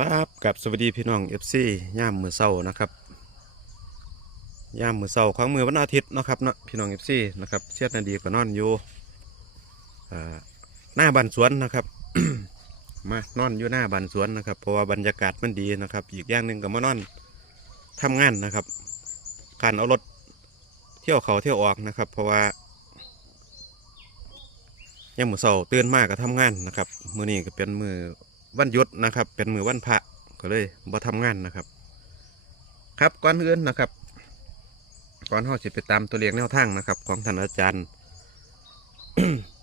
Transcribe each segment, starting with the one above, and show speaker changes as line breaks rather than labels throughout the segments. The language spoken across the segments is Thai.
ครับกับสวัสดีพี่น้อง FC ย่ามมือเศร้านะครับย่ามมือเศร้าของมือวันอาทิตย์นะครับเนาะพี่น้อง FC นะครับเชียดนาดีก็นอนอยู่หน้าบันสวนนะครับมานอนอยู่หน้าบันสวนนะครับเพราะว่าบรรยากาศมันดีนะครับ อีกอย่างหนึ่งก็มานอนทำงานนะครับการเอารถเที่ยวเขาเที่ยวออกนะครับ เพราะว่าย่ามมือเศร้าตื่นมากก็ทำงานนะครับ มือนี้ก็เป็นมือ วันหยุดนะครับ เป็นมือวันพระก็เลยบ่ทำงานนะครับ ครับก่อนอื่นนะครับ ก่อนเฮาสิไปตามตัวเลขแนวทางนะครับ ของท่านอาจารย์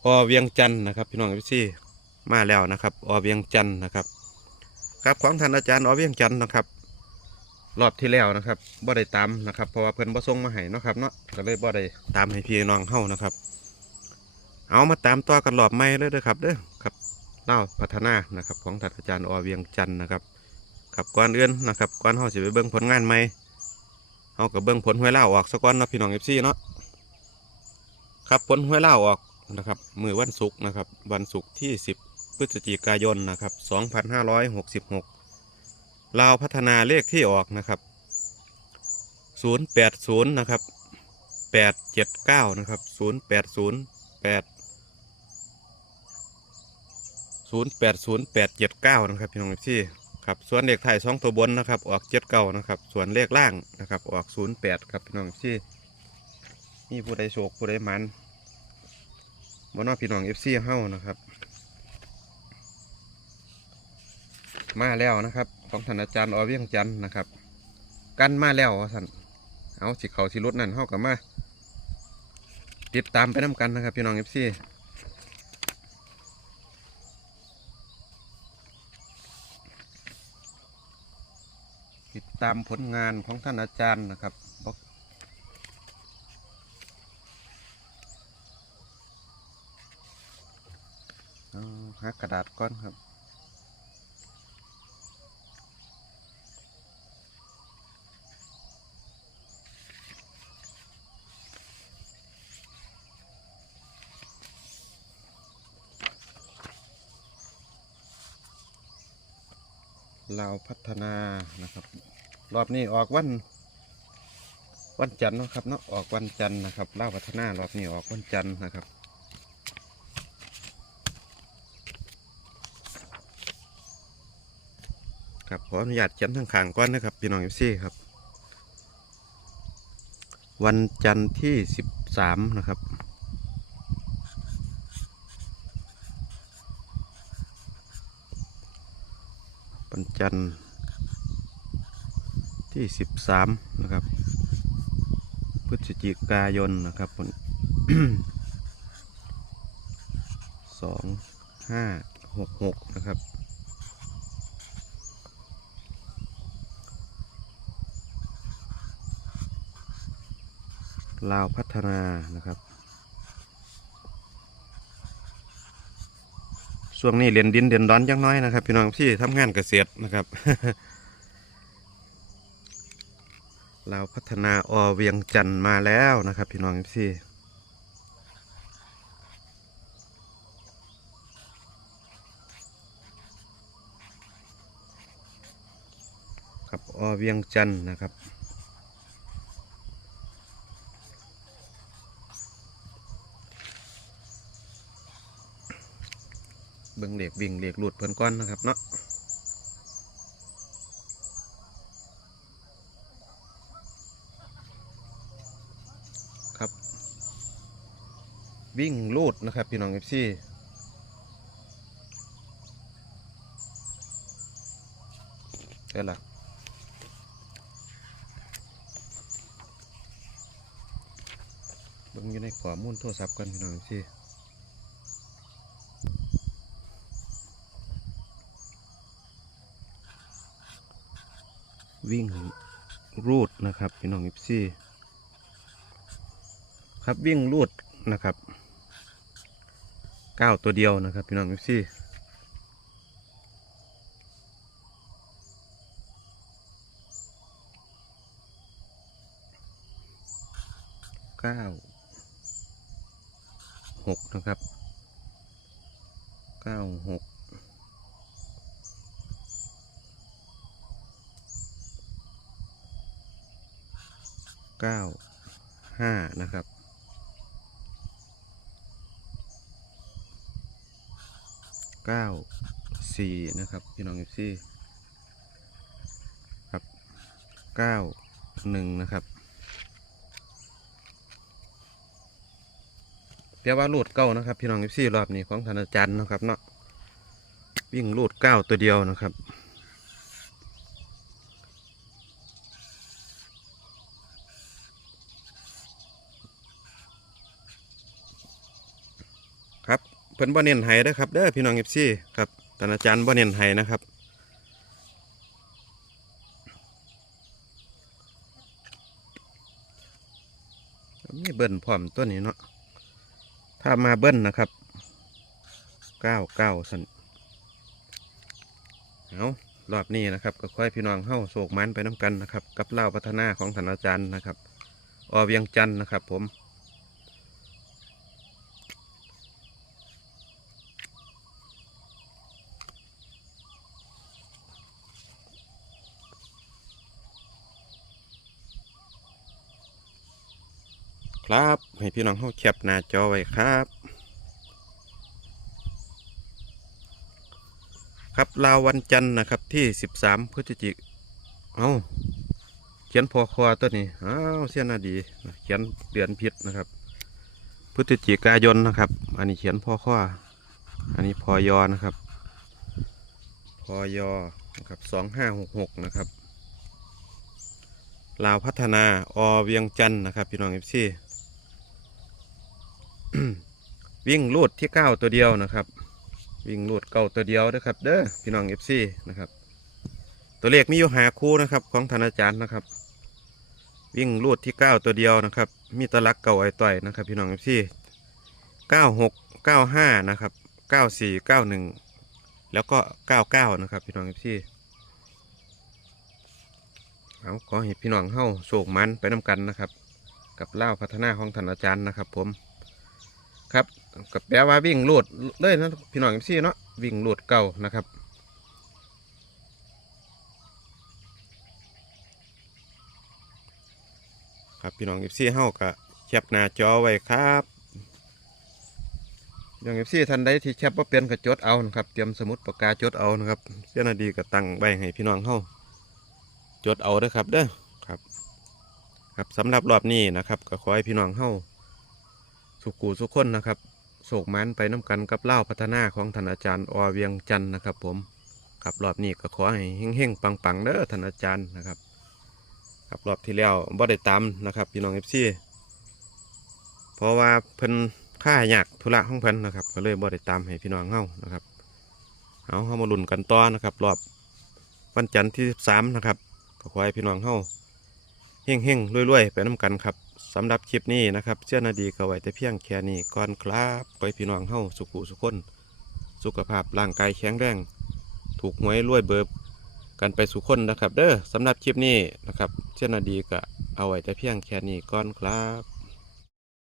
อเวียงจันทร์นะครับพี่น้องพี่ซี่มาแล้วนะครับอเวียงจันทร์นะครับครับของท่านอาจารย์อเวียงจันทร์นะครับรอบที่แล้วนะครับบ่ได้ตามนะครับเพราะว่าเพิ่นบ่ส่งมาให้นะครับเนาะก็เลยบ่ได้ตามให้พี่น้องเฮานะครับ เอามาตามต่อกันรอบใหม่เลยเด้อครับเด้อ เล่าพัฒนานะครับของท่านอาจารย์อเวียงจันนะครับครับก่อนเอื่นนะครับก่อนเฮาสิไปเบิ่งผลงานใหมเฮากับเบิ่งผลห้วยเล่าออกซะก่อนเนาะพี่น้องเอฟซีเนาะครับผลห้วยเล่าออกนะครับมือวันศุกร์นะครับวันศุกร์ที่ 10 พฤศจิกายนนะครับ2566ลาวพัฒนาเลขที่ออกนะครับ080นะครับ879นะครับ080 8 ศูนย์แปดศูนย์แปดเจ็ดเก้านะครับพี่น้องพี่ครับส่วนเลขไทายสองตัวบนนะครับออกเจ็ดเก้านะครับส่วนเลขล่างนะครับออกศูนย์แปดครับพี่น้องพี่มีผู้ใดโชคผู้ใดหมันบนว่าพี่น้องเอฟซีเฮ้านะครับ มาแล้วนะครับของท่านอาจารย์อเวียงจันนะครับ กันมาแล้วท่านเอาสิเขาสิรถนั่นเฮ้ากับมาติดตามไปน้ากันนะครับ พี่น้องเอฟซี ตามผลงานของท่านอาจารย์นะครับบอกเอาหากระดาษก้อนครับลาพัฒนานะครับ รอบนี้ออกวันวันจันทร์นะครับเนาะออกวันจันทร์นะครับเล่าพัฒนารอบนี้ออกวันจันทร์นะครับครับขออนุญาตเขียนทางขางก่อนนะครับพี่น้องเอฟซีครับ วันจันทร์ที่สิบสามนะครับวันจันทร์ ที่สิบสามนะครับ พฤศจิกายนนะครับวันสองห้าหกหกนะครับลาวพัฒนานะครับ ช่วงนี้เรียนดินเรียนดอนจังน้อยนะครับ พี่น้องที่ทำงานเกษตรนะครับ ลาพัฒนาอเวียงจันทร์มาแล้วนะครับพี่น้องที่ครับอเวียงจันนะครับเบิ่งเหล็กวิ่งเหล็กหลุดเพิ่นก้อนนะครับเนาะครับ วิ่งลูดนะครับ พี่น้องเอฟซีได้ละเบิ่งอยู่ในข้อมูลโทรศัพท์กันพี่น้องเอฟซีวิ่งรูดนะครับ พี่น้องอิฟซี่ครับวิ่งรูดนะครับ เก้าตัวเดียวนะครับพี่น้องดูฟซีเก้าหกนะครับเก้าหกเก้าห้านะครับ เก้าสี่นะครับ พี่น้องเอฟซีครับเก้าหนึ่งนะครับแต่ว่าลูดเก้านะครับ พี่น้องเอฟซีรอบนี้ของธนาจันนะครับเนาะวิ่งลูดเก้าตัวเดียวนะครับ ครับ เพิ่นบ่เน้นไห้เด้ครับเด้อพี่น้องเอฟซีครับท่านอาจารย์บ่เน้นไห้นะครับมีเบิ้ลพร้อมตัวนี้เนาะถ้ามาเบิ้ลนะครับเก้าเก้าสันเอารอบนี้นะครับ ก็ค่อยพี่น้องเฮ้าโศกมันไปน้ำกันนะครับ กับเล่าพัฒนาของท่านอาจารย์นะครับอเวียงจันทน์นะครับผม ครับ ให้พี่น้องเข้าแคปหน้าจอไว้ครับ ครับลาววันจันทร์นะครับที่13พฤศจิกเอาเขียนพอคอตัวนี้อ้าวเสียนาดีเขียนเดือนผิดนะครับพฤศจิกายนนะครับ อันนี้เขียนพอคออันนี้พอยอนะครับ พอยอนะครับ2566นะครับลาวพัฒนาอเวียงจันทน์นะครับ พี่น้องเอฟซี วิ่งลูดที่เก้าตัวเดียวนะครับ วิ่งลูดเก้าตัวเดียวนะครับ เด้อพี่น้องเอฟซีนะครับ ตัวเลขมีอยู่หาคู่นะครับ ของธนาจารย์นะครับ วิ่งลูดที่เก้าตัวเดียวนะครับ มีตะลักเก่าไอต่อยนะครับ พี่น้องเอฟซีเก้าหกเก้าห้านะครับเก้าสี่เก้าหนึ่งแล้วก็เก้าเก้านะครับ พี่น้องเอฟซีเอาขอให้พี่น้องเข้าโศกมันไปน้ากันนะครับ กับเล่าพัฒนาของท่านาจารย์นะครับ ผม ครับกับแปลว่าวิ่งลูดเลยนะพี่น้องเอฟซีเนาะวิ่งลูดเก่านะครับครับพี่น้องเอฟซีเฮากะแคปหน้าจอไว้ครับพี่น้องเอฟซีท่านใดที่แคปว่าเป็นกระจดเอานะครับเตรียมสมุดปากกาจดเอานะครับเจ้าหน้าดีก็ตั้งไว้ให้พี่น้องเฮาจดเอาเด้อครับเด้อครับ ครับสำหรับรอบนี้นะครับก็ขอให้พี่น้องเฮา สุกูสุขคนนะครับโศกมันไปน้ำกันกับเล่าพัฒนาของท่านอาจารย์อเวียงจันทน์นะครับ ผมครับรอบนี้ก็ขอให้เฮงๆปังๆเด้อท่านอาจารย์นะครับครับรอบที่แล้วบ่ได้ตามนะครับพี่น้องเอฟซีเพราะว่าเพิ่นค่ายากธุระของเพิ่นนะครับ ก็เลยบ่ได้ตามให้พี่น้องเฮานะครับเอาเฮามาลุ้นกันต่อนะครับ รอบวันจันทร์ที่13นะครับก็ขอให้พี่น้องเฮาเฮงๆรวยๆไปน้ำกันครับ สำหรับคลิปนี้นะครับเจ้านาดีก็ไว้แต่เพียงแค่นี้ก่อนครับไปพี่น้องเฮาสุขุสุขคนสุขภาพร่างกายแข็งแรง ถูกหวยรวยเบิบกันไปสุขคนนะครับ เด้อสำหรับคลิปนี้นะครับเจ้านาดีก็เอาไว้แต่เพียงแค่นี้ก่อนครับ